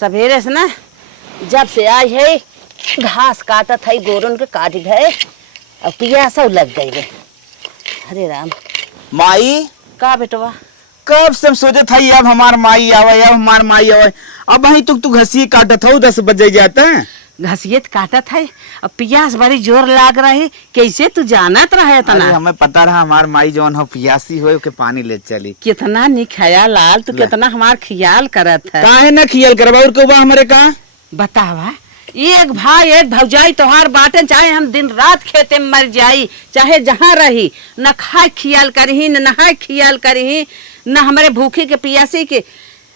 सवेरे से ना जब से आई है घास काटत है गोरन के काट गए अब पियासा लग गई है। अरे राम माई का बेटवा कब से सोचत हई अब हमार माई आवे अब वही तू घसी काटत हो 10 बजे जाते हैं घसीट काटत है अब पियास बड़ी जोर लाग रही कैसे तू जानत रहे तना। हमें पता रहा हमार माई जौन हो पियासी हो के पानी ले चली। कितना नी ख्याल लाल तू कितना हमार ख्याल करत है। काहे ना ख्याल करबा और के बा हमरे का बतावा एक भाई एक भौजाई तोहार बाटन चाहे हम दिन रात खेते में मर जाई चाहे जहाँ रही न खाए खियाल करही न नहाए खियाल करही न हमारे भूखे के पियासी के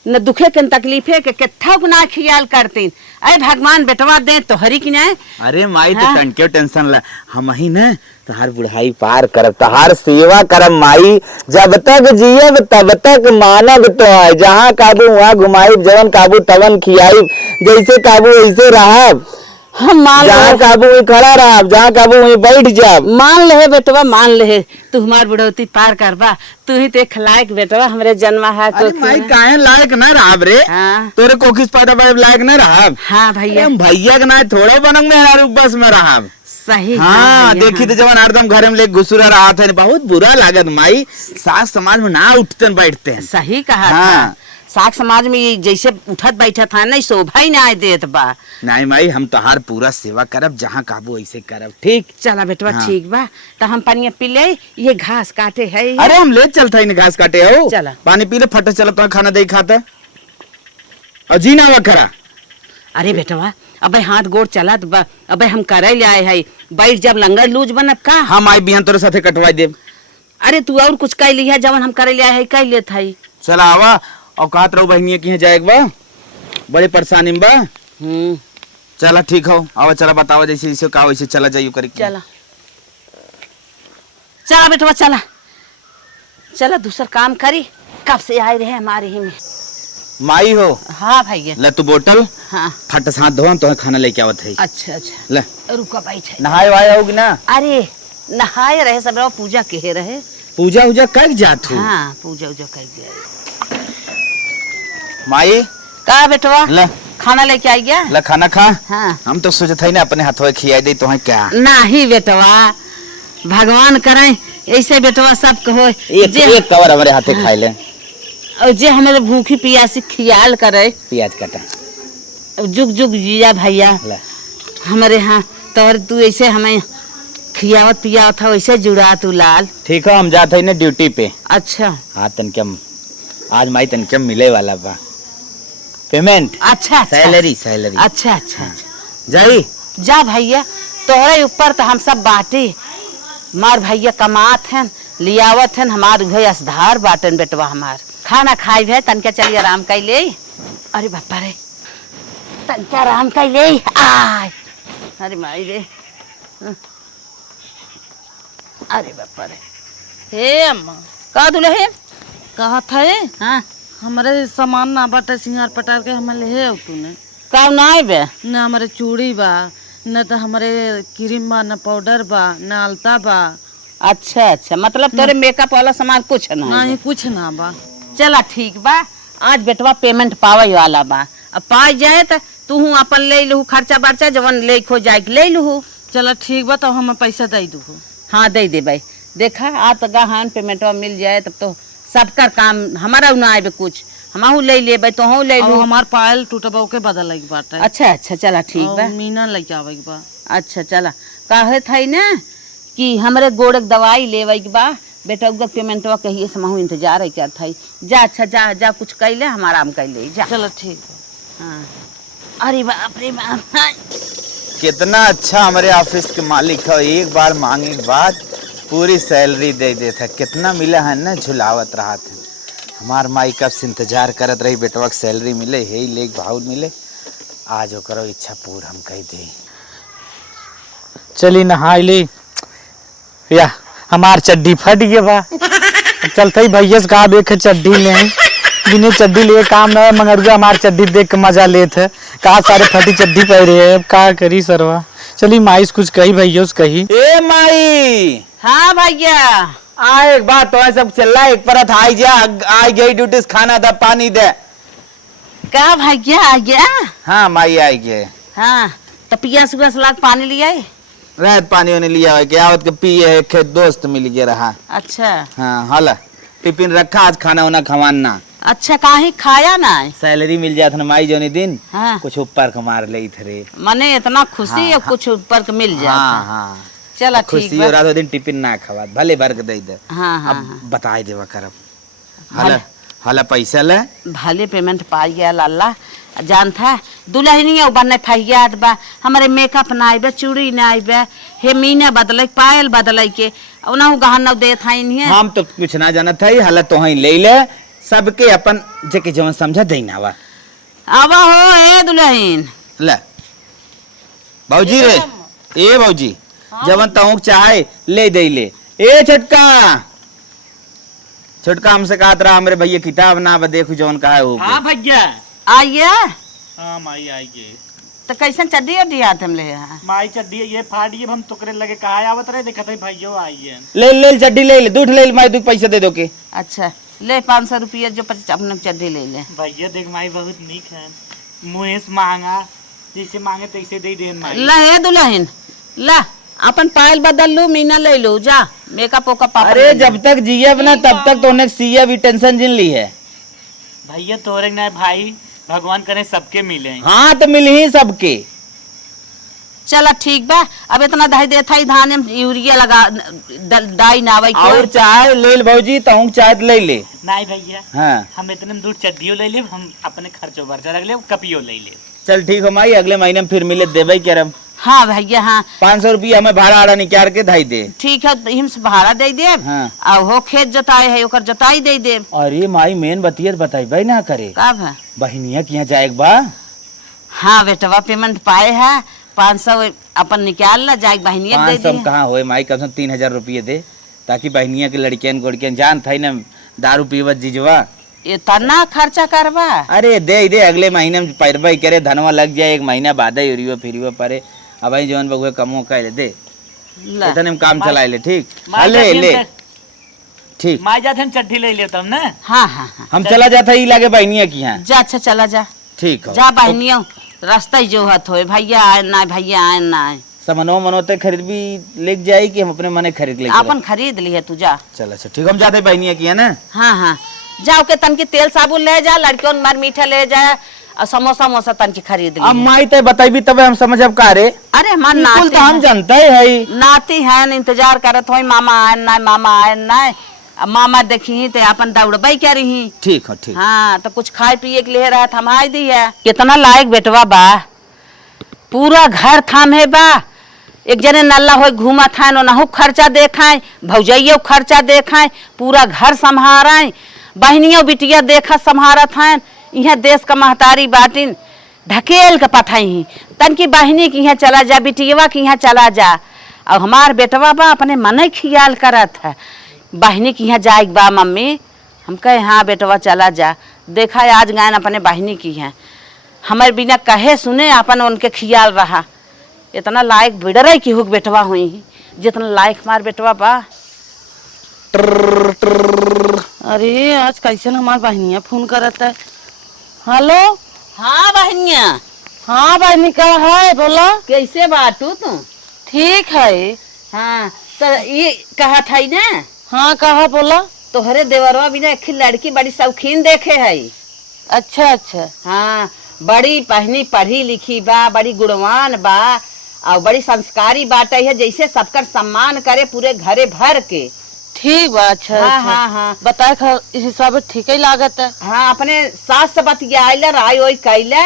न दुखे के तकलीफे के कितना गुना खियाल करतीन। अरे भगवान बेटवा दे तो हरी की नहीं। अरे माई तो टंके टेंशन ला हम ही न तहार बुढ़ाई पार करब तहार सेवा करब माई जब तक जियब तब तक मानब तो है जहाँ काबू वहाँ घुमाई जवन काबू तवन खियाई जैसे काबू वैसे रहब हम मान जहाँ काबू वहीं खड़ा रहब जहाँ काबू वहीं बैठ जाब। मान ले बेटवा मान ले तू हमार बुढ़ौती पार करबा तू ही ते खलायक बेटवा हमरे जन्मा है। अरे माई काहे लायक न रहब रे। हाँ। तोरे कोकिस पैदा लायक न रहब। हाँ भैया हम भैया के ना थोड़े बनंग में यार बस में रहब। सही हाँ देखी तो जवन हरदम घरे में ले घुसुरा रहा था बहुत बुरा लागत माई सास समाज में ना उठते बैठते हैं। सही कहा हाँ। साग समाज में ये जैसे उठत बैठत है नहीं शोभा ही ना देत बा। नहीं माई हम तोहार पूरा सेवा करब जहाँ काबू ऐसे करब ठीक। चला बेटवा हाँ। ठीक बा तो हम पानी पी ले ये घास काटे है। अरे हम ले चलते हैं घास काटे हो चला पानी पी ले फटे चल तो खाना दे खाते और जी ना वखरा। अरे बेटवा अबे हाथ गोड़ चलत बा अबे हम करे ले आए है बैठ जब लंगर लूज बनब का हम आई बिहान तोरे साथे कटवाई देब। अरे तू और कुछ कह लिया जवन हम करे ले आए है कह लेत है। चला आवा और कहत रहो बहनिया की जाए बा बड़ी परेशानी में बा। चला ठीक हो आवा चला बतावा जैसे जैसे का वैसे चला जाइयो करी। चला चला बेटवा चला चला दूसरा काम करी कब से आए रहे हमारे ही में। माई हो। हाँ भैया ले तू बोतल हाँ फट हाथ धो तो खाना लेके आवत है। अच्छा अच्छा ले रुका बैठे नहाए वाए होगी ना। अरे नहाए रहे सब पूजा के रहे पूजा उजा कर जात हूँ। हाँ पूजा उजा कर गया माई का बेटवा ले खाना लेके आई गया। ले खाना खा। हाँ हम तो सोचत है ना अपने हाथों खिया दे तो है क्या नहीं बेटवा भगवान करे ऐसे बेटवा सब कहो एक कवर हमारे हाथे खाई ले और जे हमारे भूखी पियासी ख्याल करे प्याज काटा जुग जुग जिया भैया हमारे यहाँ तोहर तू ऐसे हमें खियावत पियावत था वैसे जुड़ा तू लाल। ठीक है हम जाते हैं ना ड्यूटी पे। अच्छा हाँ तनकम आज माई तनकम मिले वाला बा पेमेंट। अच्छा सैलरी अच्छा अच्छा अच्छा जाई जा भैया तोहरे ऊपर तो हम सब बाटे मार भैया कमात हैं लियावत हैं हमार उहे असधार बाटन बेटवा हमार खाना खाई है तनका चलिए आराम कर ले। अरे बापा रे तनका आराम कर ले आय अरे माई रे अरे बापा रे हे अम्मा का दुले है कहा था ये हाँ हमारे सामान ना बटे सिंगार पटार के हमें ले आओ तूने का ना बे न हमारे चूड़ी बा न तो हमारे क्रीम बा न पाउडर बा न अलता बा। अच्छा अच्छा मतलब तेरे मेकअप वाला सामान कुछ ना नहीं कुछ ना बा। चला ठीक बा आज बेटवा पेमेंट पावे वाला बा अब पा जाए तो तू अपन ले लू खर्चा बर्चा जवन ले खो जाए ले लू। चला ठीक बा तो हमें पैसा दे दू। हाँ दे दे भाई देखा आ तो गहान पेमेंटवा मिल जाए तब तो सबकर काम हमारा ना आए कुछ हमहू ले ले भाई तो ले लू। हमार पायल टूटबा के बदल लग बाटे। अच्छा अच्छा चला ठीक बा मीना लेके आवे के बा। अच्छा चला कहे था ना कि हमरे गोड़ दवाई लेवे के बा बेटा उगा पेमेंटवा कहिए समहू इंतजार है क्या था जा। अच्छा जा जा कुछ कर ले हम आराम कर ले जा। चलो ठीक बा। हाँ अरे बाप रे बाप कितना अच्छा हमारे ऑफिस के मालिक है एक बार मांगे के बाद पूरी सैलरी दे देता कितना मिला है ना झुलावत रहा था हमार माई कब से इंतजार करत रही बेटवा सैलरी मिले हे ले भाव मिले आज हो करो इच्छा पूर हम कह दे। चली नहाई ली या हमार चड्डी फट गया बा चलते ही भैया से कहा देख चड्डी ले बिना चड्डी लिए काम ना मंगरुआ हमार चड्डी देख के मजा लेते है कहा सारे फटी चड्डी पहरे है अब का करी सरवा। चली माई कुछ कही भैया कही ए माई। हाँ भैया आ एक बात तो सब चल रहा एक परत आई जा आई गई ड्यूटी खाना दा पानी दे का भैया आ गया? हाँ माई आई के हाँ तो पियास उयास लाग पानी ले आई। रहत पानी होने लिया है क्या आवत के पिए है खेत दोस्त मिल गया रहा। अच्छा हाँ हाला टिफिन रखा आज खाना वाना खवाना। अच्छा काहे खाया ना? सैलरी मिल जात न माई जोनी दिन हाँ कुछ ऊपर कमार ले थे। मने इतना खुशी है कुछ ऊपर के मिल जाए। हाँ हाँ चला ठीक खुशी बा। हो रहा तो दिन टिफिन ना खवात भले भर के दे दे। हाँ हाँ अब बताई देवा करब हाला हाला पैसा ले भले पेमेंट पाई गया लाला जान था दुल्हनिया बनने फैयाद बा हमारे मेकअप ना आइबे चूड़ी ना आइबे हे मीना बदले पायल बदले के उना गहना दे था इन्हें। हम तो कुछ ना जानत है हाला तो ही ले ले सबके अपन जेके जवन समझा देना वा। आवा हो ए दुल्हन ले बाबूजी रे ए बाबूजी जवन तहु चाहे ले दे ले। ए छटका छटका हमसे कहत रहा हमरे भैया किताब ना देखो जवन कहा हो। हाँ भैया। आइए हाँ माई आइए। तो कैसन चड्डी उड्डी आते हम ले यहाँ? माई चड्डी ये फाड़िए हम तुकरे लगे कहा आवत रहे देखत है भैया आइए। ले ले चड्डी ले ले दूठ ले ले माई तू पैसे दे दो के। अच्छा ले 500 रुपया जो अपने चड्डी ले ले। भैया देख माई बहुत नीक है मुँह से मांगा जैसे मांगे तैसे दे देन माई। ला हे दुल्हन ला अपन पायल बदल लू मीना ले लो जा मेकअप ओकअप। अरे जब तक जियब ना तब तक तो उन्हें सीए भी टेंशन जिन ली है। भैया तोरे ना भाई भगवान करे सबके मिले। हाँ तो मिल ही सबके। चला ठीक बा अब इतना दही देता ही धान में यूरिया लगा डाई नावे और चाहे ले ले भौजी तहु चाहे ले ले। नहीं भैया हाँ हम इतने दूर चड्डियो ले ले हम अपने खर्चो वर्चा रख ले कपियो ले ले। चल ठीक हो माई अगले महीने में फिर मिले देवे क्या रब। हाँ भैया हाँ 500 रुपया हमें भाड़ा आड़ा निकाल के धाई दे। ठीक है हिम से भाड़ा दे दे। हाँ। और हो खेत जोताए है ओकर जोताई दे दे। अरे माई मेन बतियत बताई भाई ना करे कब है? बहनिया के यहाँ जाए बा। हाँ बेटवा पेमेंट पाए है 500 अपन निकाल ला जाए बहनिया दे 500 दे। कहाँ होए माई कम से कम 3000 रुपये दे ताकि बहनिया के लड़कियन गोड़कियन जान था ना दारू पीवत जीजवा। इतना खर्चा करवा? अरे दे अगले महीने में पैरवा करे धनवा लग जाए 1 महीना बाद यूरियो फिरियो परे अब भाई जवन बगुए कमो कह दे ला इतने में काम चला ले ठीक। माई ले जाते ले हम ठीक माई जाते हम चड्डी ले लेता हम ना। हाँ हाँ हाँ हम चला जाता ही लागे बहनिया की यहाँ। जा अच्छा चला जा ठीक हो जा बहनियों रास्ता ही जो हत हो भैया आए ना भैया आए ना समनो मनोते खरीद भी लेके जाए कि हम अपने मने खरीद ले अपन खरीद लिए तू जा। चल अच्छा ठीक हम जाते बहनिया की है ना। हाँ हाँ जाओ के तन की तेल साबुन ले जा लड़कियों मर मीठा ले जा और समोसा मोसा तन की खरीद अब ली। माई ते बताई तब हम समझ अब का रे। अरे हमार बिल्कुल नाती तो हम है। जानते है नाती है इंतजार करत हो मामा आए ना मामा आए ना अब मामा देखी ते अपन दौड़बई क्या रही। ठीक हो ठीक। हाँ तो कुछ खाए पिए के लिए रहा थमाई दी है। कितना लायक बेटवा बा पूरा घर थामे बा एक जने नल्ला हो घूमा था नहु खर्चा देखाए भौजैयो खर्चा देखाए पूरा घर संभाराए बहनियों बिटिया देखा संभारत हैं। यहाँ देश का महतारी बाटिन ढकेल के पठाई तन की बहनी की यहाँ चला जा बिटिया की यहाँ चला जा और हमार बेटवा बा अपने मन ही ख्याल करत है बहनी की यहाँ जाए बा मम्मी हम कहे हाँ बेटवा चला जा देखा आज गायन अपने बहनी की है हमारे बिना कहे सुने अपन उनके ख्याल रहा इतना लायक बिडर की हुक बेटवा हुई जितना लायक हमार बेटवा बा। अरे आज कैसे हमार बहनिया फोन करत है। हेलो हाँ बहनिया हाँ बहनी का है बोला। कैसे बाटू तू? ठीक है। हाँ तो ये कहा था ना हाँ कहा बोला। तोहरे देवरवा बिना एक लड़की बड़ी शौकीन देखे है। अच्छा अच्छा हाँ बड़ी पहनी पढ़ी लिखी बा बड़ी गुणवान बा और बड़ी संस्कारी बाटे है जैसे सबकर सम्मान करे पूरे घरे भर के। ठीक बा अच्छा हाँ अच्छा। हाँ हाँ बताए इस हिसाब से ठीक ही लागत है। हाँ अपने सास से बतियाइले राय ओई कैले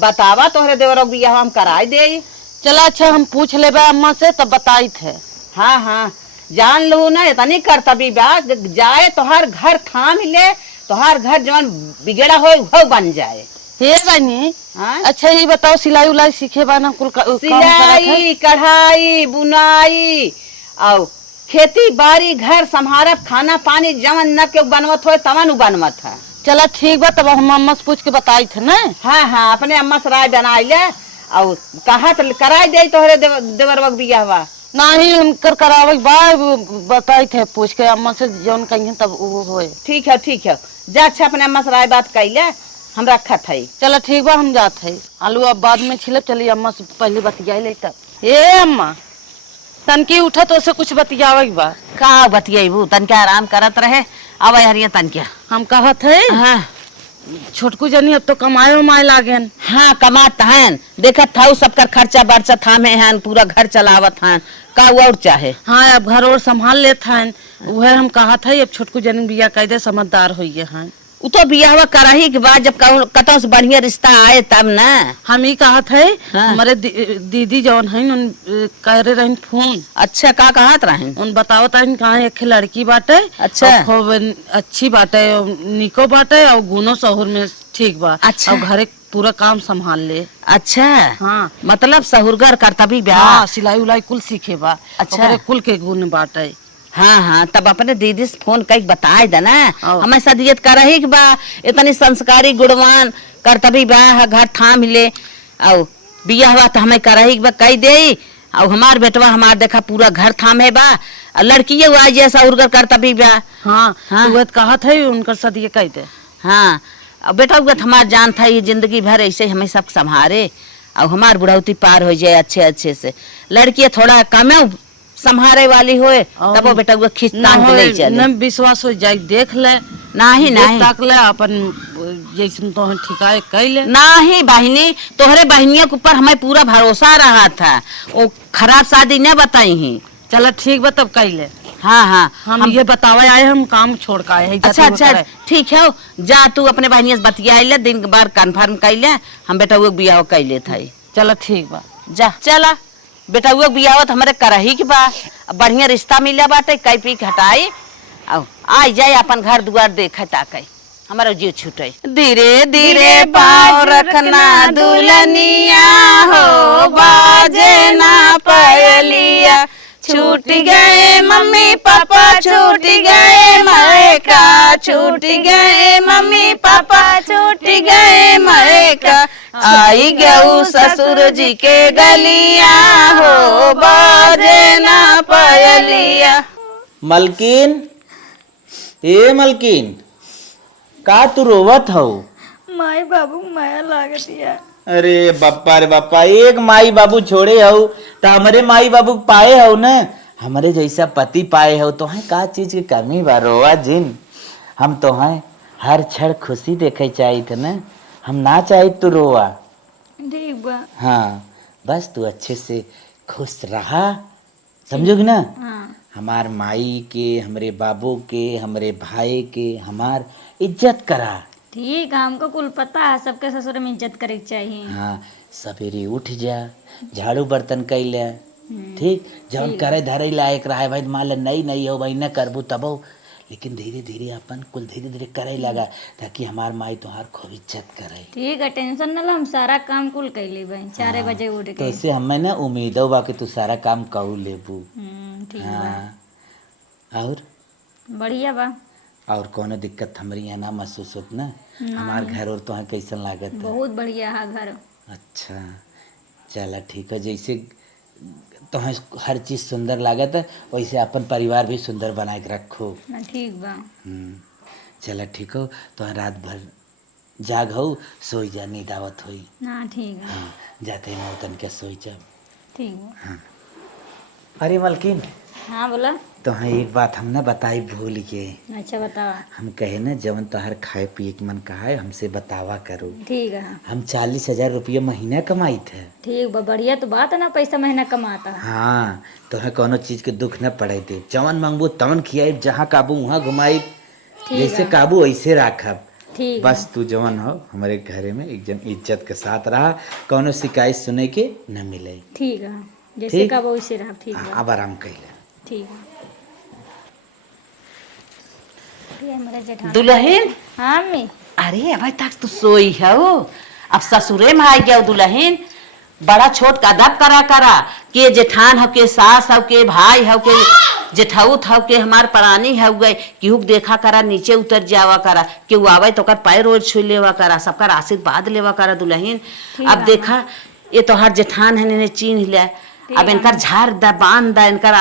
बतावा तोहरे देवरवा बियाह हम कराई दे। चला अच्छा हम पूछ लेबे अम्मा से तब बताई थे। हाँ हाँ जान लो ना इतनी करतबी बा जाए तोहार घर थाम ले तोहार घर जवन बिगड़ा हो वो बन जाए। हे बहनी हाँ? अच्छा ये बताओ सिलाई उलाई सीखे बा ना कुल सिलाई कढ़ाई बुनाई और खेती बाड़ी घर संभारत खाना पानी जवन न के बनवत हो तवन बनवत है। चला ठीक बा तब हम अम्मा से पूछ के बताई थे ना। हाँ हाँ अपने अम्मा से राय बनाई ले और कहा तो कराई दे तोहरे देवरवक बियाह बा। नहीं उनकर करावे बा बताई थे पूछ के अम्मा से जौन कहीं तब वो होए। ठीक है जा अच्छा अपने अम्मा से राय बात कैले हम रखत है। चलो ठीक बा, हम जात है। आलू अब बाद में छिलब, चलिए अम्मा से पहले बतियाई ले तब। ए अम्मा, तनकी उठा तो से कुछ बतियावे के बा। का बतियाबू, तनके आराम करत रहे। अब हरिया तनके हम कहत है हाँ छोटकू जनी अब तो कमाए उमाए लागेन। हाँ कमात हन, देखत था सबका खर्चा बर्चा थामे हन, पूरा घर चलावत हन, का और चाहे। हाँ अब घर और संभाल लेत हन। वह हम कहत है अब छोटकू जनी बिया कैदे समझदार होइए हन। उ तो बियाह कराही के बाद जब कतौ से बढ़िया रिश्ता आए तब ना। हम ही कहत है हाँ। हमारे दीदी जौन है उन कह रहे रहन फोन। अच्छा का कहत रहन? उन बतावत रहन कहाँ एक लड़की बाटे। अच्छा। और खूब अच्छी बाटे, निको बाटे और गुनो शहर में ठीक बा। अच्छा। और घरे पूरा काम संभाल ले। अच्छा हाँ मतलब सहुरगर करता भी ब्याह। हाँ सिलाई उलाई कुल सीखे बा। अच्छा। ओकरे कुल के गुण बाटे। हाँ हाँ तब अपने दीदी से फोन कई बताए देना। और। हमें सदियत करही के बा, इतनी संस्कारी गुणवान करतबी बा, घर थाम ले और बिया हुआ तो हमें करही के बा कही दे। और हमार बेटवा हमार देखा पूरा घर थाम है बा, लड़की हुआ जैसा उर्गर करतबी बा। हाँ हाँ। तो वह कहत है उनकर सदिये कह दे। हाँ अब बेटा हुआ हमार जान था ये जिंदगी भर ऐसे हमें सब संभारे और हमार बुढ़ौती पार हो जाए अच्छे अच्छे से। लड़की थोड़ा कम संभारे वाली होए तब वो बेटा खींच तान के ले चले। न विश्वास हो जाए देख ले, नहीं नहीं ताक ले अपन जैसे तो ठिकाए कह ले। नहीं बहनी, तोहरे बहनियों के ऊपर हमें पूरा भरोसा रहा था, वो खराब शादी न बताई ही। चलो ठीक बा तब कह ले। हाँ हाँ हम ये बतावे आए, हम काम छोड़ के आए हैं। अच्छा अच्छा ठीक है, जा तू अपने बहनिया से बतिया ले, दिन बार कन्फर्म कर ले, हम बेटा वो बियाह कर ले था। चलो ठीक बा। जा चला बेटा वो बियाह तो हमारे करही के बा, बढ़िया रिश्ता मिला बाटे, कई पी हटाई और आ जाए अपन घर दुआर देखे ताकई हमारा जीव छूटे। धीरे धीरे पाँव रखना दुल्हनिया हो, बाजे ना पायलिया, छूट गए मम्मी पापा, छूट गए मायका, छूट गए मम्मी पापा, छूट गए मायका, आई गऊ ससुर जी के गलिया हो, बाजे ना पायलिया। मलकिन, ए मलकिन, का तू रोवत हो? माई बाबू माया लागत है। अरे बप्पा रे बप्पा, एक माई बाबू छोड़े हो तो हमारे माई बाबू पाए हो न, हमारे जैसा पति पाए हो तो है का चीज की कमी बा रोवा जिन। हम तो हैं हर क्षण खुशी देखे चाहिए थे न, हम ना चाहिए तू रोवा। ठीक बा। हाँ बस तू अच्छे से खुश रहा, समझोगी ना। हाँ हमार माई के, हमारे बाबू के, हमारे भाई के हमार इज्जत करा। ठीक, हमको कुल पता है, सबके ससुर में इज्जत करे के चाहिए। हाँ सवेरे उठ जा, झाड़ू बर्तन कैले, ठीक जब करे धरे लायक रहा है भाई, मान लो नहीं हो भाई न करबू तबो, लेकिन धीरे धीरे अपन कुल धीरे धीरे करे लगा ताकि हमार माई तुम्हार खूब इज्जत करे। ठीक है, टेंशन न लो, हम सारा काम कुल कर लेबे 4 बजे उठ तो के। इससे हमें ना उम्मीदों बा कि तू सारा काम कऊ लेबू। ठीक बा। हाँ और बढ़िया बा। और कोनो दिक्कत हमारी यहाँ ना महसूस होत ना? हमार घर और तो कैसन लागत है? बहुत बढ़िया है घर। अच्छा चला ठीक है, जैसे तो हर चीज़ सुंदर लागत है वैसे अपन परिवार भी सुंदर बना के रखो। ठीक बा। चला ठीक हो, तो रात भर जाग हो, सोई जा, नींद आवत होई। हाँ ठीक है। हाँ जाते ही तन के सोई जा। ठीक बा। हाँ अरे मलकिन, हाँ बोला। तो हाँ एक बात हम ना बताई भूल गए। अच्छा बतावा। हम कहे ना जवन तोहर खाए पिए के मन कहा है हमसे बतावा करो। ठीक है। हम 40,000 रुपया महीना कमाई थे। ठीक बा, बढ़िया तो बात है ना, पैसा महीना कमाता है। हाँ तोहर कोनो चीज के दुख न पड़े दे, जवन मांगबो तवन खियाई, जहाँ काबू वहाँ घुमाई, जैसे काबू वैसे राखब। ठीक बस तू जवन हो हमारे घरे में एकदम इज्जत के साथ रहा, कोनो शिकायत सुने के न मिले। ठीक है, जैसे ठीक? का वैसे रहा। ठीक हाँ, है। अब आराम कर ले। ठीक है। ये हमारा जेठानी। दुल्हन, हाँ अम्मी। अरे अभी तक तू सोई है वो, अब ससुरे में आ गया दुल्हन। बड़ा छोट का अदब करा करा, के जेठान हो, के सास हो, के भाई हो, के जेठाउत हो, के हमार परानी हो गए, केहू देखा करा, नीचे उतर जावा करा, केहू आवे तो कर पैर रोज छू लेवा करा, सबका आशीर्वाद लेवा करा दुल्हन। अब देखा ये तो हर जेठान है, इन्हें चीन लिया, अब इनकर झाड़ दा बांध दा, इनकर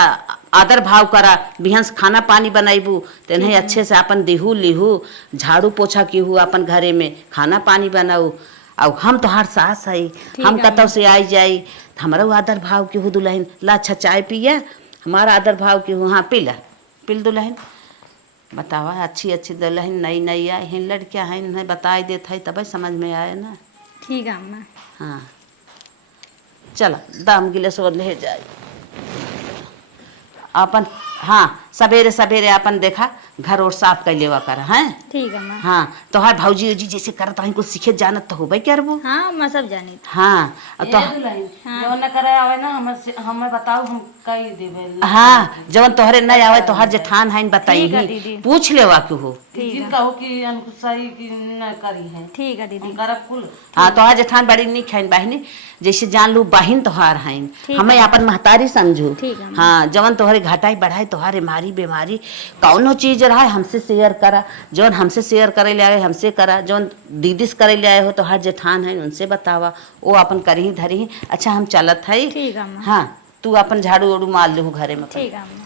आदर भाव करा, बिहंस खाना पानी बनाईबू तेने अच्छे से अपन देहू लिहू, झाड़ू पोछा कीहू अपन घरे में, खाना पानी बनाऊ। और हम तोहार सास है, हम कतौ से आई जाई हमारा आदर भाव केहू दुल्हन ला अच्छा चाय पिया, हमारा आदर भाव केहू हाँ पीला पिल दुल्हन। बतावा अच्छी अच्छी दुल्हन नई नई आई हैं लड़कियाँ हैं उन्हें बताई देते है तब समझ में आए ना। ठीक है अम्मा। हाँ चलो दाम गिलास और ले जाए अपन। हाँ सवेरे सवेरे अपन देखा घर और साफ कर लेवा कर हैं। ठीक है अम्मा। हाँ तोहार भौजी उजी जैसे करत हैं कुछ सीखे जानत तो होबे क्या वो। हाँ अम्मा सब जानी। हाँ ए दुल्हन, जो न करे आवे ना हमें बताओ, हम कई देबे। हाँ जवन तोहरे नहीं आवे तोहार जेठान है ठीक है बताई दीदी। पूछ लेवा क्यों हो। जिन कहो कि हमको सही कि न करी है, ठीक है दीदी। हम करब कुल। हाँ तोहार जेठान बड़ी निक है बहनी, जैसे जान लू बहिन तोहार हैं, हमें अपन महतारी समझू। ठीक है। हाँ जवन तोहरे घटाई बढ़ाई तोहारे मारी बीमारी कौनो चीज रहा हमसे शेयर करा, जवन हमसे शेयर करे ले आए हमसे करा, जवन दीदी से करे ले आए हो तोहार जेठान है उनसे बतावा, वो अपन करही धरही। अच्छा हम चलत है। ठीक है अम्मा। हाँ तू अपन झाड़ू उड़ू मार लू घरे में। ठीक है अम्मा।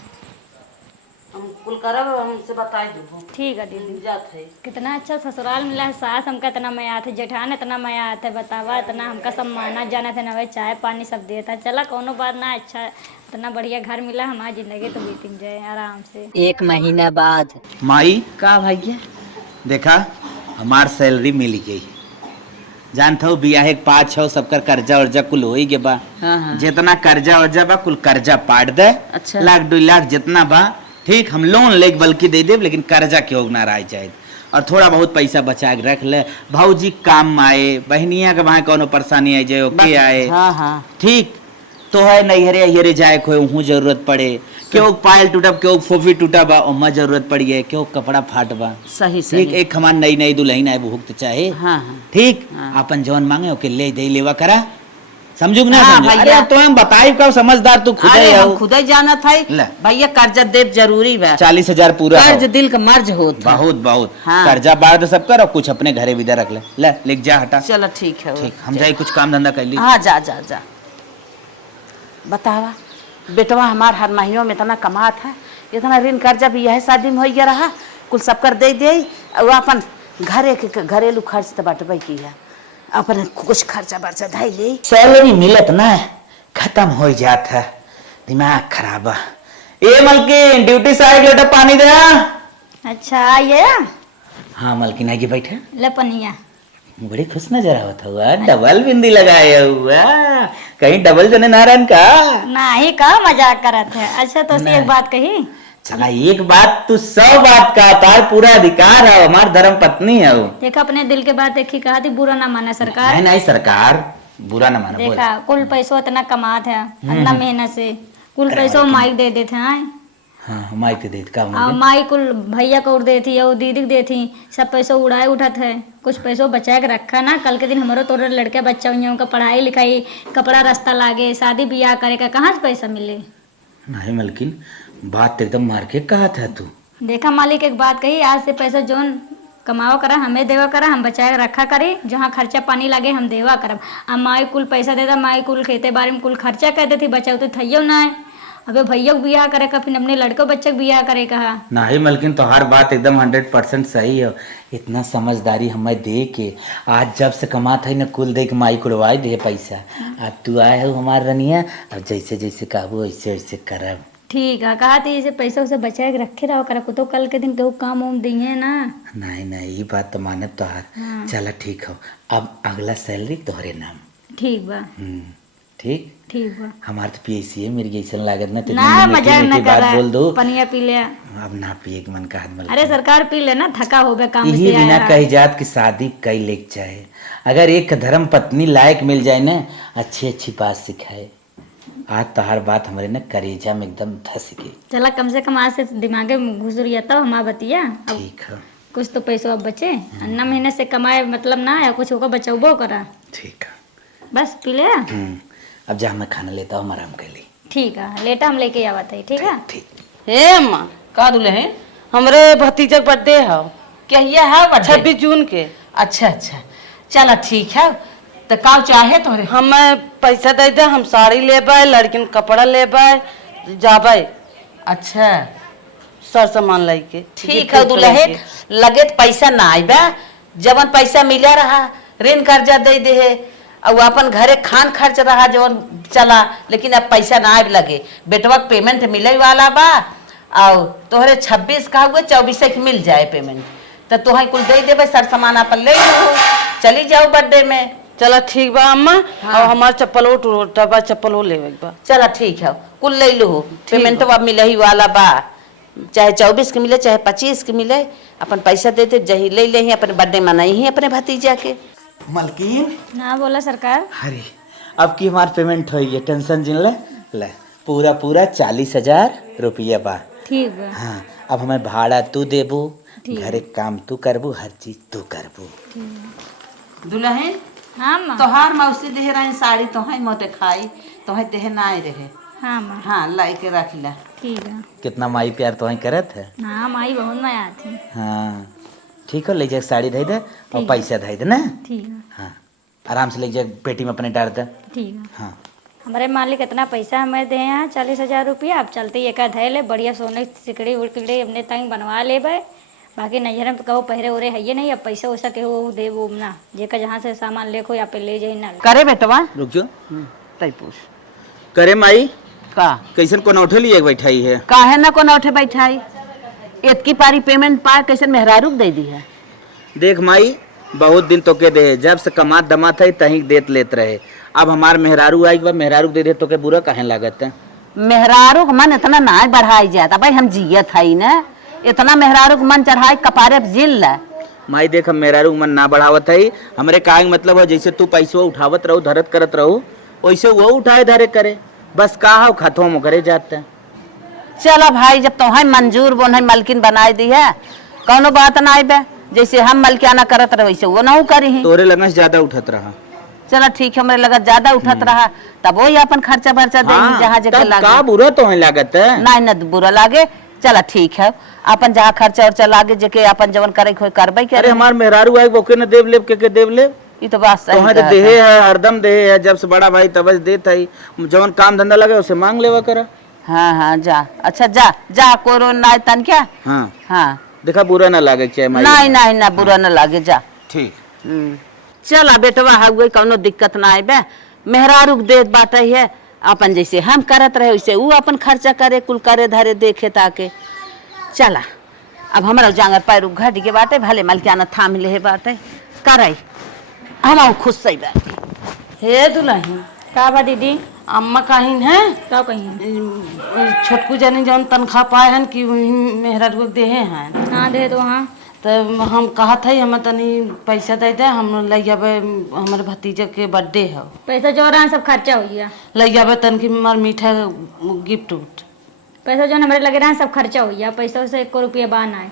हम कुल करब, हमसे बताई देबो। ठीक है दीदी। जात है कितना अच्छा ससुराल मिला है, सास हमका इतना माया थे, जेठान इतना माया थे, बतावा इतना हमका सब माना जाना थे, नवे चाय पानी सब दिया था। चला कोनो बात ना, अच्छा इतना बढ़िया घर मिला, हमारी जिंदगी तो बीत जाए आराम से। 1 महीना बाद माई का भैया देखा हमार सैलरी मिल गई, जानता हूँ बियाह एक 5-6 सबकर कर्जा वर्जा कुल हो ही गए बा। हाँ हाँ जितना कर्जा वर्जा बा कुल कर्जा पाट दे। अच्छा। 1-2 लाख जितना बा ठीक, हम लोन लेके बल्कि दे दे, लेकिन कर्जा के होग ना रह जाए और थोड़ा बहुत पैसा बचा के रख ले। भाऊजी काम आए, बहनिया के वहाँ कोनो परेशानी आई जाए ओके आए। हाँ हाँ ठीक तो है नैहरे अहिरे जाए को हूँ जरूरत पड़े, क्यों पायल टूटब क्यों फोफी टूटा बा ओमा जरूरत पड़ी है, क्यों कपड़ा फाट बा। सही ठीक सही। एक हमार नई नई दुल्हन आए भूख तो चाहे। हाँ हाँ ठीक हाँ। अपन जौन मांगे ओके ले दे लेवा करा, समझू कि ना हाँ समझू। भैया। अरे अब तो हम बताई कब समझदार तू खुद अरे ही हम हो। खुद ही जाना था ले। भैया कर्जा देव जरूरी बा, 40,000 पूरा हो। कर्ज दिल का मर्ज होता। बहुत बहुत हाँ। कर्जा बार तो सब कर और कुछ अपने घरे विदा रख ले, ले लिख जा हटा। चलो ठीक है। ठीक हम जाए कुछ काम धंधा कर ली। हाँ जा जा जा। बतावा बेटवा हमार हर महीनों में इतना कमात है, इतना ऋण कर्जा भी यह शादी में हो गया रहा कुल सब कर दे दे, और अपन घरे के घरेलू खर्च तो बटबे की है, अपन कुछ खर्चा बर्चा धाई ले। सैलरी मिलत ना खत्म हो जात है, दिमाग खराब है। ए मलकिन ड्यूटी से आए लोटा पानी दे। अच्छा आइए। हाँ मलकिन आगे बैठे, लपनिया। बड़ी खुश नजर आवत हुआ, डबल बिंदी लगाए हुआ, कहीं डबल जने नारायण का ना ही का मजाक करत है। अच्छा तो एक बात कही। चला एक बात तू 100 बात का तार पूरा अधिकार है, हमार धर्म पत्नी है वो। देखा अपने दिल के बात देखी, कहा थी बुरा ना माना सरकार। नहीं नहीं सरकार बुरा ना मानो। बोल। देखा कुल पैसों इतना कमात है, इतना मेहनत से कुल पैसों माइक दे देते हैं। हाँ माइक दे दे का और माई कुल भैया को उड़ देती और दीदी को देती, सब पैसों उड़ाए उठत है, कुछ पैसों बचा के रखा ना, कल के दिन हमारो तोरे लड़के बच्चा हुई उनका पढ़ाई लिखाई कपड़ा रास्ता लागे शादी ब्याह करे का कहाँ से पैसा मिले। नहीं मलकिन बात तो एकदम मार के कहा था तू। देखा मालिक एक बात कही, आज से पैसा जोन कमाओ करा हमें देवा करा, हम बचाए रखा करे, जहाँ खर्चा पानी लगे हम देवा करब। अब माई कुल पैसा देता, माई कुल खेते बारे में कुल खर्चा कर देती, बचाओ तो थैयो ना है। अबे भैया को बियाह करे का, फिर अपने लड़के बच्चे को बियाह करे कहा। नहीं मलकिन तो हर बात एकदम 100% सही है। इतना समझदारी हमें दे के आज जब से कमात है न कुल दे के माई कुड़वाई दे पैसा। अब तू आए हो हमार रनिया, अब जैसे जैसे कहबो वैसे वैसे करब। ठीक है कहा थी, इसे पैसा उसे बचाए के रखे रहो करा, तो कल के दिन तो काम वाम दिए ना। नहीं नहीं ये बात तो माने तो हार। चला ठीक हो, अब अगला सैलरी तोहरे नाम। ठीक बा। ठीक ठीक बा। हमार तो पीएसी है मेरी जैसन लागत ना तो ना मजाक न बात बोल दो। कर, पनिया पी ले। अब ना पिए के मन का हाथ में। अरे सरकार पी ले ना, थका हो गया काम यही से बिना आया। कही जात की शादी कई लेक चाहे, अगर एक धर्म पत्नी लायक मिल जाए ना, अच्छी अच्छी बात सिखाए। आज तो हर बात हमारे ना करेजा में एकदम धस गई। चला कम से कम आज से दिमाग में घुस रही था हमारा बतिया। अब ठीक है कुछ तो पैसों अब बचे, अन्ना महीने से कमाए मतलब ना है, कुछ होगा बचाओ करा। ठीक है। बस पी ले। अब जा मैं खाना लेता हूँ, आराम कर ली। ठीक है लेटा हम लेके आवत है। ठीक है। ठीक। हे अम्मा का दुल्हन, हमरे भतीजा के बर्थडे है, क्या ये है 26 जून के। अच्छा अच्छा चलो ठीक है, तो का चाहे तोरे। हमें पैसा दे दे, हम साड़ी लेबै, लड़किन कपड़ा लेबै, जाबै। अच्छा सर सामान लाई के ठीक है दुल्हन, लगे तो पैसा ना आइबा, जवन पैसा मिला रहा ऋण कर्जा दे दे है और अपन घरे खान खर्च रहा जवन चला, लेकिन अब पैसा ना आए लगे। बेटवा के पेमेंट मिले वाला बा और तोहरे 26 का हुए 24 के मिल जाए पेमेंट, तो तुहे कुल दे देबे, सर सामान अपन ले लो, चली जाओ बर्थडे में। चला ठीक बा अम्मा। और हमार चप्पल टबा चप्पल लेवे के बा। चला ठीक है, कुल ले लो, पेमेंट अब मिले ही वाला बा, चाहे 24 के मिले चाहे 25 के मिले, अपन पैसा दे दे जही ले ले ही, अपने बर्थडे मनाई ही अपने भतीजा के। मलकिन ना बोला सरकार। अरे अब की हमार पेमेंट होई है, टेंशन जिन ले पूरा 40,000 रुपया बा। ठीक बा। हाँ अब हमें भाड़ा तू देबू, ठीक। घरे काम तू करबू, हर चीज तू करबू। दुल्हन हाँ माँ। तोहार मौसी देह रही साड़ी, तोहे मोते खाई, तोहे देह ना आए रहे। हाँ माँ। हाँ लाई के रख ला। ठीक है। कितना माई प्यार तोहे करत है। हाँ माई बहुत माया थी। हाँ ठीक है, ले जा साड़ी धई दे और पैसा धई दे ना। ठीक है। हाँ आराम से ले जा, पेटी में अपने डाल दे। ठीक है। हाँ हमारे मालिक इतना पैसा हमें दे हैं 40,000 रुपया। अब चलते एक धै ले, बढ़िया सोने सिकड़ी उकड़ी अपने तंग बनवा ले भाई। बाकी नैहर में कहो पहरे उरे है ये नहीं, अब पैसा वैसा के हो दे वो ना, जेकर जहाँ से सामान लेखो या पे ले जाई ना। करे बेटवा रुक जो तई पूछ करे माई का कैसन कोन उठे लिए बैठाई है। काहे ना कोना उठे बैठाई, इतकी पारी पेमेंट पा कैसे मेहरारू दे दी है। देख माई बहुत दिन तो के दे, जब से कमात दमात है तही देत लेत रहे, अब हमार मेहरारू आई बा, मेहरारू दे दे तो के बुरा काहे लागत है। मेहरारू का मन इतना ना बढ़ाई जाता भाई, हम जियत है ना, इतना मेहरारू का मन चढ़ाई कपारे पे जिल ला। माई देख हम मेहरारू मन ना बढ़ावत है, हमरे काहे मतलब है जैसे तू पैसा उठावत रहो धरत करत रहो वैसे वो उठाए धरे करे, बस कहा खत्म करे जाते हैं। चलो भाई जब तुम्हें मंजूर बोन मलकिन बनाई दी है, कौनो बात ना आई बे, जैसे हम मलकियाना करत रहे वैसे वो ना करी। तोरे लगन से ज्यादा उठत रहा। चलो ठीक है, मेरे लगा ज्यादा उठत रहा तब वो अपन खर्चा बर्चा देंगे जहाँ जगह तब लागे। का बुरा तो है लागत है। नहीं ना बुरा लागे, चला ठीक है, अपन जहाँ खर्चा उर्चा लागे जेके अपन जवन करे खोई करबे के। अरे हमार मेहरारू आई ओके न देव लेब के देव लेब, ये तो बात सही तोहरे देहे है हरदम देहे है, जब से बड़ा भाई तब से देत है, जवन काम धंधा लगे उसे मांग लेवा करा। हाँ हाँ जा, अच्छा जा जा कोरो ना तन क्या। हाँ हाँ देखा बुरा ना लागे चाहे माई। नहीं नहीं ना बुरा ना लागे जा। ठीक चला बेटवा हुए कौनो दिक्कत ना आए, मेहरारू के देत बात है, अपन जैसे हम करत रहे वैसे वो अपन खर्चा करे कुल करे धरे देखे ताके। चला अब हमारा जांगर पैर घट के बाटे, भले मलकियाना थाम ले बाटे करे, हम खुश सही बात। हे दुल्हन का बा दीदी। अम्मा कहीं है का कहीं छोटकू जानी जौन तनख्वाह पाए हन कि मेहरारू दे हैं। हाँ दे दो। हाँ तो हम कहा था हमें तनी पैसा दे दे, हम ले जाबे हमारे भतीजे के बर्थडे है, पैसा जो रहा सब खर्चा हो गया। ले जाबे तन की हमार मीठा गिफ्ट उफ्ट। पैसा जो हमारे लगे रहा सब खर्चा हो गया, पैसा से 1 रुपया बा ना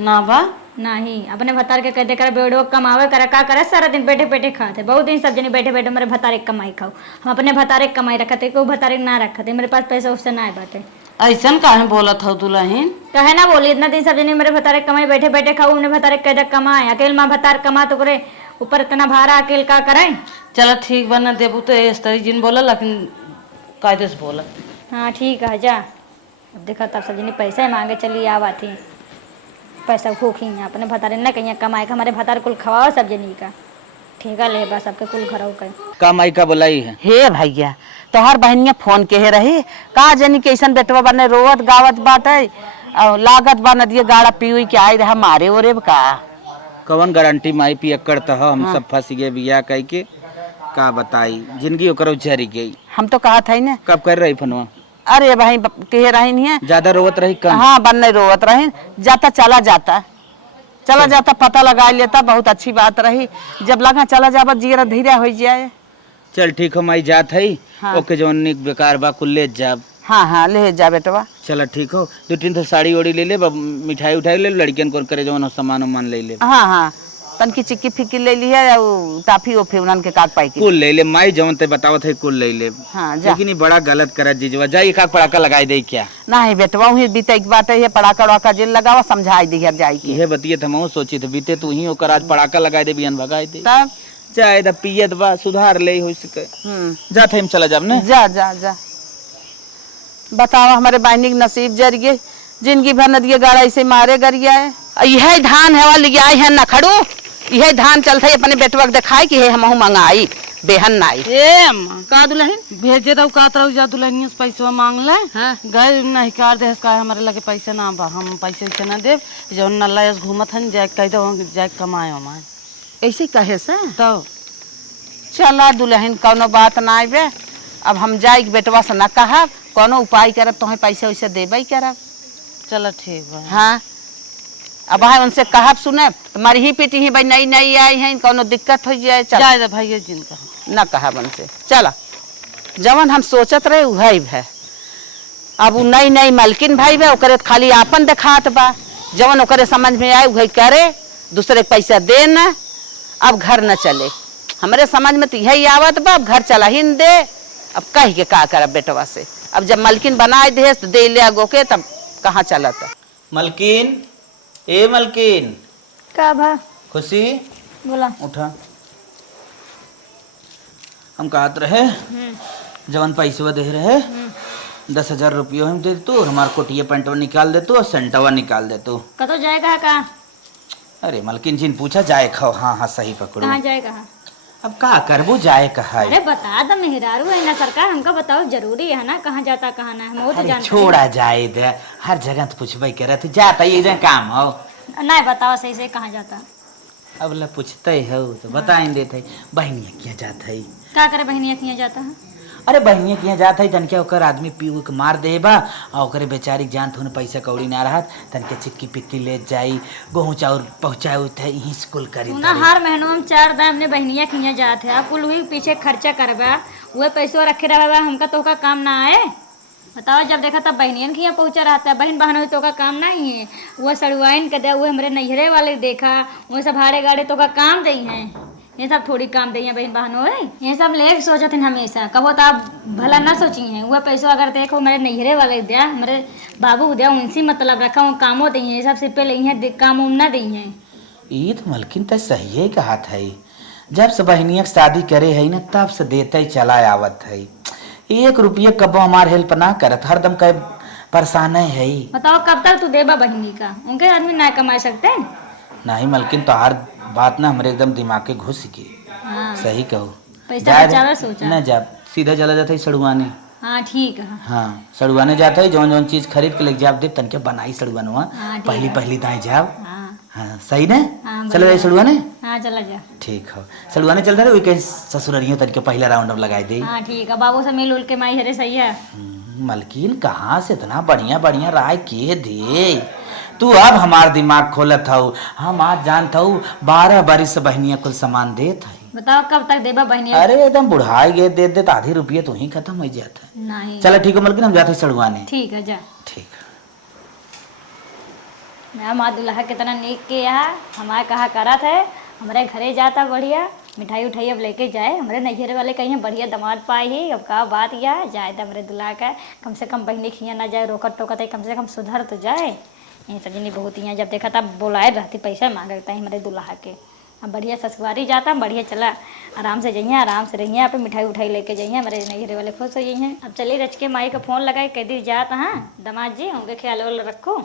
ना बा नहीं। अपने भतार के कहते कर बेड़ो कमावे करे का करे, सारा दिन बैठे बैठे खाते, बहुत दिन सब जने बैठे बैठे मेरे भतारे कमाई खाओ, हम अपने भतारे कमाई रखते को भतारे ना रखते, मेरे पास पैसा उससे ना बाटे। ऐसा काहे बोलत हो दुल्हन। कहे ना बोली इतना दिन सब जने मेरे भतारे कमाई बैठे बैठे खाओ, हमने भतारे कहते कमाए, अकेले माँ भतार कमा तो करे ऊपर इतना भाड़ा अकेले का करे। चलो ठीक बना देबू तो इस तरह जिन बोला, लेकिन कायदे से बोला। हाँ ठीक है जा। अब देखा तब सब जने पैसा मांगे चली आवा थी, पैसा भूखी हैं अपने भतारे न कहीं कमाए का, हमारे भतार कुल खवाओ सब जनी का ठेका ले बस सबके कुल घरौ के। का माई का बोलाई है। हे भैया तोहर बहनिया फोन के रही का जनी कैसन बेटवा बने रोवत गावत बाटे और लागत बा नदिया गाड़ा पीवी के आई रहा मारे ओरे का। कवन गारंटी माई पियक्कड़ तो हम सब फंस गए बिया कह के, का बताई जिंदगी ओकर उछरी गई। हम तो कहा था ही ना। कब कर रही फोनवा। अरे भाई कह रही नहीं है, ज्यादा रोवत रही कम। हाँ बन नहीं रोवत रही, जाता चला जाता पता लगा लेता, बहुत अच्छी बात रही। जब लगा चला जाबा जीरा धीरे हो जाए। चल ठीक हो माई जात है। हाँ। ओके जौन निक बेकार बा कुल ले जाब। हाँ हाँ ले जा बेटवा। चल ठीक हो, 2-3 तो साड़ी ओड़ी ले ले, मिठाई उठाई ले, लड़कियन को करे जौन सामान उमान ले ले। हाँ हाँ तन की चिक्की फिक्की ले ली है और टाफी ओफी उन्हन के काट पाई की। कुल ले ले माई जौन ते बतावत है कुल ले ले। हाँ जा। लेकिन ये बड़ा गलत करत जीजवा, जाई का पड़ाका लगाई दे क्या। नहीं बेटवा वही बीते की बात है, पड़ाका वड़ाका जेल लगावा समझाई दी जाई की। ये बतिये हम सोची थे बीते तू ही ओकर आज पड़ाका लगाई दे बियन भगाई दे। तब चाहे द पियत बा सुधार ले हो सके। जाते हम चला जाब ने। जा जा जा। बताओ हमारे बहनी के नसीब जरिए जिंदगी भर नदिए गाड़ा ऐसे मारे गरिया है। यह धान है वाली लिया है न खड़ू, यह धान चलते अपने बेटवा के दिखाई कि हम मंगाई बेहन नाई। ए अम्मा का दुल्हन भेजे दो का तरह जा दुल्हनिया से पैसा मांग ले। हाँ। गए नहीं कार दे का हमारे लगे पैसे ना बा, हम पैसे वैसे ना देव जो नल्ला घूमत हन जाए कह दो जाए कमाए हमारे ऐसे कहे से तो चला दुल्हन कोनो बात ना आवे। अब हम जाए बेटवा से न कहा कोनो उपाय करब तुम्हें पैसे वैसे देबे करब। चलो ठीक बा। हाँ अब है उनसे कहब सुने तुम्हारी ही पीटी ही भाई नई नई आई है कोनो दिक्कत हो जाए चल जाए दे भाई जिनका न कहब उनसे। चला जवन हम सोचत रहे वही है। अब वो नई नई मलकिन भाई बे ओकरे खाली आपन दिखात बा, जवन ओकरे समझ में आए वही करे, दूसरे के पैसा दे न। अब घर न चले हमारे समझ में तो यही आवत बा, अब घर चला ही न दे। अब कह के का करब बेटवा से, अब जब मलकिन बनाए दे तो दे ले आगो के तब कहाँ चलत। मलकिन ए मलकिन का भा खुशी बोला। उठा। हम कहत रहे जवन पैसवा दे रहे 10,000 रुपये हम दे तू, हमार कोटिया पेंटवा निकाल दे तू और सेंटवा निकाल दे तू। कतो जाएगा का अरे मलकिन जी ने पूछा जाए खाओ। हाँ हाँ सही पकड़ो। कहाँ जाएगा? अब का करबो जाए कहा अरे बता दो मेहरारू है ना सरकार, हमको बताओ जरूरी है ना कहाँ जाता कहाँ ना, हम वो तो अरे जानते छोड़ा जाए दे, हर जगह तो पूछबे करे तू जाता ये जगह काम हो। हैं। नहीं बताओ सही से कहाँ जाता। अब ला पूछते हो तो बताएं देते बहनिया किया जाता है। क्या करे बहनिया किया जाता है? अरे बहनिया किया जाता है तनके ओकर आदमी पीऊ के मार दे बा और ओकरे बेचारी जान थोन पैसा कौड़ी ना रहत तनके चिक्की पिक्की ले जाई गेहूं चाउर पहुंचाए उठे यही स्कूल करी तू ना हर महीनों में 4 दाम हमने बहनिया किया जाते है, कुल हुई पीछे खर्चा करबा वो पैसों रखे रहा हमका तो का काम ना आए। बताओ जब देखा तब बहनियन के यहाँ पहुँचा रहता है, बहन बहन तो का काम नहीं है। वो सड़ुआइन के दे वो हमारे नैहरे वाले देखा वो सब भाड़े गाड़े तो का काम दई हैं, ये सब थोड़ी काम दई हैं बहन बहनों है। ये सब ले सोचत हैं हमेशा कहो तो आप भला ना सोची हैं। वह पैसों अगर देखो मेरे नैहरे वाले दिया हमारे बाबू दिया उनसे मतलब रखा वो कामों दी हैं, ये सब सिर्फ ली हैं काम उम ना दी हैं। ये तो मलकिन तो सही है कहा था। जब से बहनिया के शादी करे है ना तब से देते ही चला आवत है। 1 रुपया कबो हमार हेल्प ना करत, हरदम कह परेशान है। बताओ कब तक तू देबा बहनी का, उनके आदमी ना कमा सकते हैं। नहीं मलकिन तो हर बात ना हमारे एकदम दिमाग के घुस गई। हाँ सही कहो पैसा बचावे सोचा न जा सीधा चला जाता है सड़ुआने। हाँ ठीक है। हाँ सड़ुआने जाता है जौन जौन चीज खरीद के लेके जाब दे तनके बनाई सड़ुआनवा हाँ, ठीक पहली है। पहली दाएं जाब। हाँ हाँ सही ना हाँ, चलो जाए सड़ुआने। हाँ चला जा। ठीक हो सड़ुआने चल रहा है वही ससुररियों तनके पहला राउंड अब लगाई दे। हाँ ठीक है बाबू से मिल उल के माई हरे सही है। मलकिन कहाँ से इतना बढ़िया बढ़िया राय के दे तू। अब हमार दिमाग खोलत हूँ, हम आज जानता हूँ 12 बरिस से बहनिया कुल सामान देत है। बताओ कब तक देबा बहनी? अरे एकदम बुढ़ाई गए दे दे आधी रुपये तो ही खत्म हो जाता है। नहीं चलो ठीक है मलकिन हम जाते सड़ुआने। ठीक है जा। ठीक मैं माँ दुल्हा कितना नीक के यहाँ हमारे कहा करा था हमारे घरे जाता बढ़िया मिठाई उठाई अब लेके जाए हमारे नैहरे वाले कहीं बढ़िया दामाद पाई ही। अब का बात यह जाए तो हमारे दुल्हा का कम से कम बहनी खिया ना जाए रोकट टोकत है, कम से कम सुधर तो जाए। ये सजनी बहुत यहाँ जब देखा तब बुलाए रहती पैसा मांगता है हमारे दुल्हा के। अब बढ़िया ससुरारी जाता बढ़िया चला आराम से जाइए आराम से रहिए, आप मिठाई उठाई लेके जाइए हमारे नैहरे वाले खुश हो जाइए। अब चलिए रच के माई का फ़ोन लगाए कह दी जात हाँ दामाद जी उनके ख्याल वाल रखो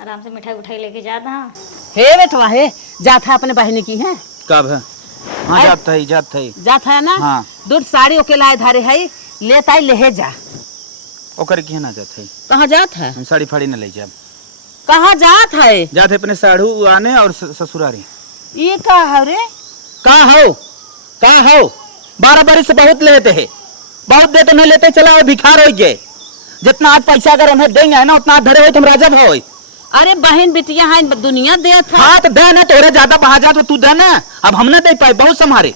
आराम से मिठाई उठाई लेके जाता हाँ। हे बेटवा हे जात है अपने बहनी की है कब है? हाँ जाता है जात है ना। हाँ। दूध साड़ी ओके लाए धारे है लेता है ले जा। ओकर के ना जाता है। कहाँ जात है? हम साड़ी फाड़ी न ले जाब। कहाँ जात है? जाते अपने साढ़ू आने और ससुरारी। ये का है रे? का हो 12 बरिस से बहुत लेते है, बहुत देते नहीं लेते चला भिखार हो गए। जितना आज पैसा अगर उन्हें देंगे है ना उतना धरे हो तुम राजा हो। अरे बहन बिटिया है दुनिया दे था। हाँ तो दे ना तोरे ज्यादा बहा जा तो तू दे ना, अब हम ना दे पाए बहुत समारे।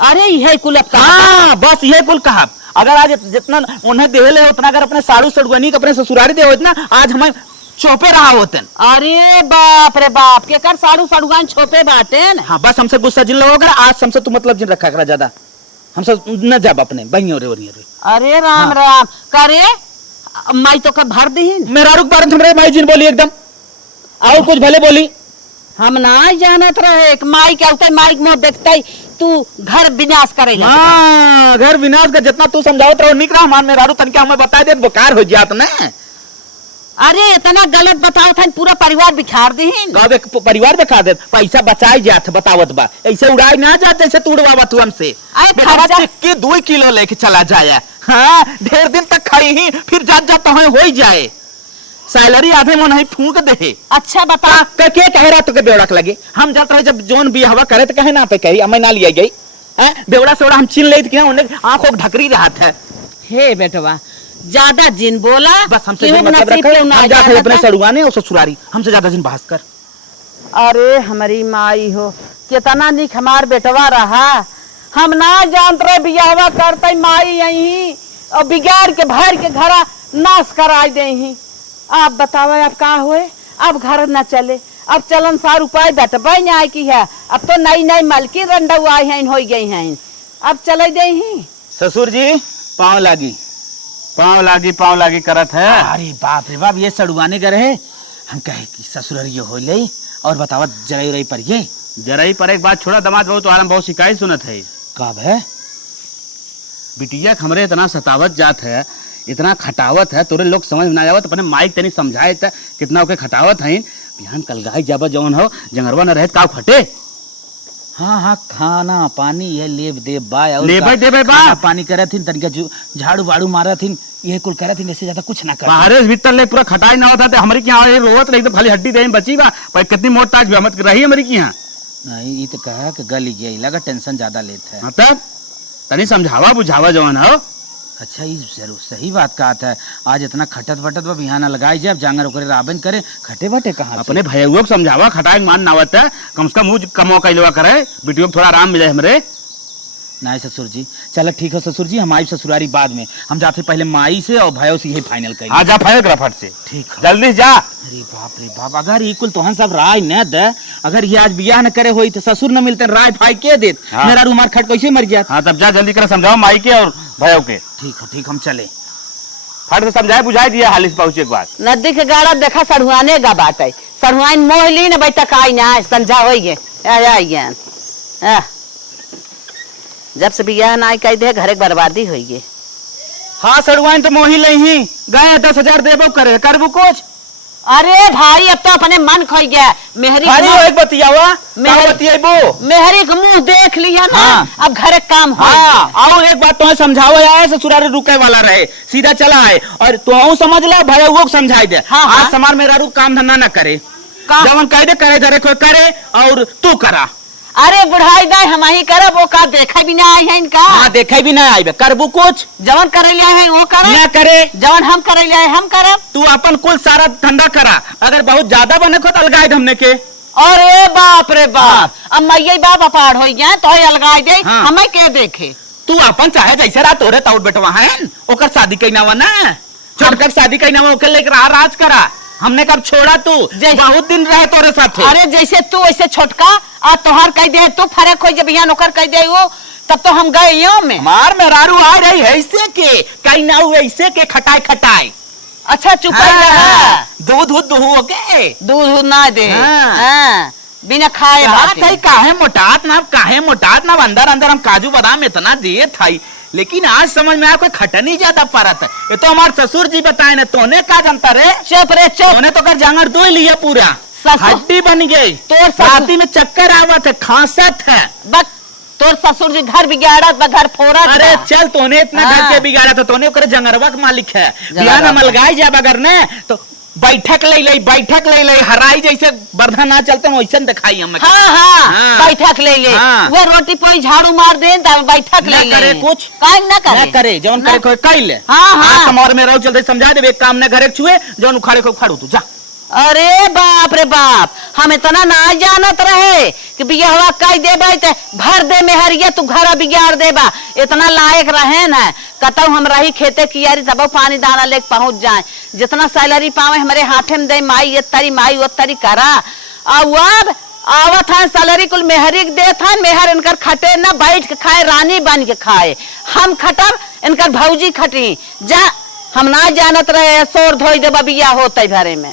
अरे यही कुल हाँ बस ये कुल कहा अगर आज जितना उन्हें दे ले उतना अगर अपने साड़ू सड़ुआनी अपने ससुरारी दे ना आज हमें छोपे रहा होते। अरे बाप रे बाप के कर साड़ू सड़ुआन छोपे बाटे। हाँ बस हमसे गुस्सा जिन लोग आज हमसे तू मतलब जिन रखा करा ज्यादा हमसे न जाब अपने बहियों रे। अरे राम राम करे माई तो का भर दी मेरा रुक बार हमरे माई जिन बोली एकदम और कुछ भले बोली। हम ना जानत रहे माई के उतर माई के मुंह देखते तू घर विनाश करेगा। हाँ घर विनाश का जितना तू समझावत रहो निक रहा मान में रारू तनके हमें बता दे बुखार हो जात ना। अरे इतना गलत बताओ था पूरा परिवार बिखार दी। कब एक परिवार दिखा दे पैसा बचाई जात बतावत बा ऐसे उड़ाई ना जाते ऐसे तोड़वा तू हमसे। अरे बेटा खर्चा- चिक्की 2 किलो लेके चला जाए। हाँ ढेर दिन तक खाई ही फिर जात जात तो हो ही जाए सैलरी आधे मन ही फूंक दे। अच्छा बता के कह रहा तो के बेवड़क लगे हम जात रहे जब जोन भी हवा करे तो कहे ना पे कही मैं ना लिया गई है बेवड़ा से हम छीन ले आंखों ढकरी रहा था। हे बेटवा ज्यादा जिन बोला बस हमसे केहू जो मतलब नसीब रखो केहू ना हम जाते जाए अपने बता। सड़ुआने और ससुरारी हमसे ज्यादा जिन बहस कर। अरे हमारी माई हो कितना निक हमार बेटवा रहा हम ना जानत रहे बियाहवा करते माई यही और बिगाड़ के भर के घरा नाश कराई दे ही। आप बतावे अब का हुए अब घर न चले अब चलन सार उपाय बटबई न आए की है अब तो नई नई मलकी रंडऊ आई हैं हो गई हैं अब चले दे ही। ससुर जी पाँव लागी करत है। अरे बाप रे बाप ये सड़ुआने का रहे हम कहे कि ससुर ये हो ले और बतावत जराई रही पर ये जराई पर एक बात छोड़ा दमाद बहु तो आराम बहुत शिकायत सुनत है। कब है बिटिया हमरे इतना सतावत जात है इतना खटावत है तोरे लोग समझ ना आवत अपने माइक तनी समझाए त कितना ओके खटावत है बिहान कल गाय जाबा जवन हो जंगरवा न रहे का फटे। हाँ हाँ खाना पानी ये लेब देब बा और लेबै देबै बा। खाना पानी करत हिन तनिका झाड़ू बाड़ू मारत हिन ये कुल करत हिन ऐसे ज्यादा कुछ ना कर। बाहरे से भीतर ले पूरा खटाई ना होता तो हमारी क्या रोवत रही तो खाली हड्डी दे बची बा पर कितनी मोट ताज हमत रही हमारी की यहाँ नहीं ये तो कहा कि गली गई लगा टेंशन ज्यादा लेते है। मतलब तनी समझावा बुझावा जवन हो। अच्छा ये जरूर सही बात कहा था आज इतना खटत बटत बा बिहाना लगाई जाए जांगर ओकरे राबन करे खटे बटे कहाँ से? अपने भैया को समझावा खटाई मान ना आवत है कम से कम मुझ कमो कैलवा करे बिटियो को थोड़ा आराम मिले हमरे। नहीं ससुर जी चलो ठीक है ससुर जी हम आई ससुरारी बाद में हम जाते पहले माई से और भाइयों से यही फाइनल करेंगे। आ जा फाइल करा फट से ठीक है जल्दी जा। अरे बाप रे बाप अगर ये कुल तोहन सब राय न दे अगर ये आज बियाह न करे होई तो ससुर न मिलते राय फाई के देत हाँ। मेरा रुमार खट कैसे मर जात। हाँ तब जा जल्दी कर समझाओ माई के और भैया के ठीक हम चले फट से समझाए बुझाई दिया हालिस पहुंचे एक बार। नदी के गाड़ा देखा सढ़ुआने का बात है सढ़ुआन मोह ली न बैठक आई ना समझा हो गए जब से बियाह ना कह दे घर के बर्बादी हुई है। हाँ सड़ुआइन तो मोही ले ही गए 10,000 देबो करे करबो कुछ। अरे भाई अब तो अपने मन खोई गया मेहरी के अरे मुंह- एक बतियावा मेहरी- का बतियाबो। मेहरी के मुंह देख लिया ना हाँ। अब घर के काम हो हाँ आओ एक बात तुम्हें समझाओ आए ससुरारी रुके वाला रहे सीधा चला आए और तू समझ ले भाई वो समझाई दे। हाँ, हाँ। आज समार मेरा रू काम धंधा न करे जवन कह दे करे धरे कोई करे और तू करा। अरे बुढ़ाई दाई हम ही करब वो का देखा भी ना आए हैं इनका हाँ देखे भी ना आइबे करबू कुछ जवन करे लिया है वो करे न करे जवन हम करे लिया है हम करब। तू अपन कुल सारा धंधा करा अगर बहुत ज्यादा बने को तो अलगाए हमने के। अरे बाप रे बाप अब मैया बाप अपाड़ हो गया तो अलगाई दे हाँ। हमें के देखे तू अपन चाहे जैसे रात तोरे तौर बेटवा है ओकर शादी कैनावा ना छोड़कर शादी कैनावा ओकर लेकर राज करा हमने कब छोड़ा तू बहुत दिन रहे तोरे साथ। अरे जैसे तू ऐसे छोटका आ तोहर कह दे तू फर्क हो जब यहाँ नौकर कह दे वो तब तो हम गए यो में। मार में रारू आ रही है ऐसे के कहीं ना हुए ऐसे के खटाई खटाई। अच्छा चुप रहा दूध दूध के दूध ना दे हाँ। हाँ, बिना खाए बाटे। काहे मोटात ना अंदर अंदर हम काजू बादाम इतना दिए थाई लेकिन आज समझ में आया कोई खटनी ज्यादा परत है। ये तो हमारे ससुर जी बताए ना तोने का जानता रे चुप रे चुप तोने तो कर जांगर दो लिया पूरा ससुर- हड्डी बन गई तोर ससुर- राती में चक्कर आवत है खांसत है। बस तोर ससुर जी घर बिगाड़त बा घर फोड़त अरे बा। चल तोने इतना हाँ। घर के बिगाड़ा तो तोने ओकरे जंगरवा के मालिक है जंगरवा बिहान का। मलगाई जाब अगर ने तो बैठक ले ले हराई जैसे बर्धा ना चलते वैसे दिखाई हम हाँ हाँ हाँ। बैठक ले ले हाँ। वो रोटी पोई झाड़ू मार दे तब बैठक ले ना ले करे कुछ काहे ना करे ना करे जवन ना। करे कोई कई ले। हाँ, हाँ। आज समार में रहो चलते समझा दे एक काम न घरे छुए जवन उखाड़े को उखाड़ू तू जा। अरे बाप रे बाप हम इतना ना जानत रहे कि बियाहवा कह देबे ते भर दे में हरिया तू घर बिगाड़ देबा इतना लायक रहे न कतौ हम रही खेते कियारी तब पानी दाना लेके पहुंच जाए जितना सैलरी पावे हमारे हाथे में दे माई ये तरी करा अब आवत है सैलरी कुल मेहरी के देत है मेहर इनकर खटे ना बैठ के खाए रानी बन के खाए हम खटब इनकर भौजी खटी जा हम ना जानत रहे सोर धोई देबा बिया होते घरे में।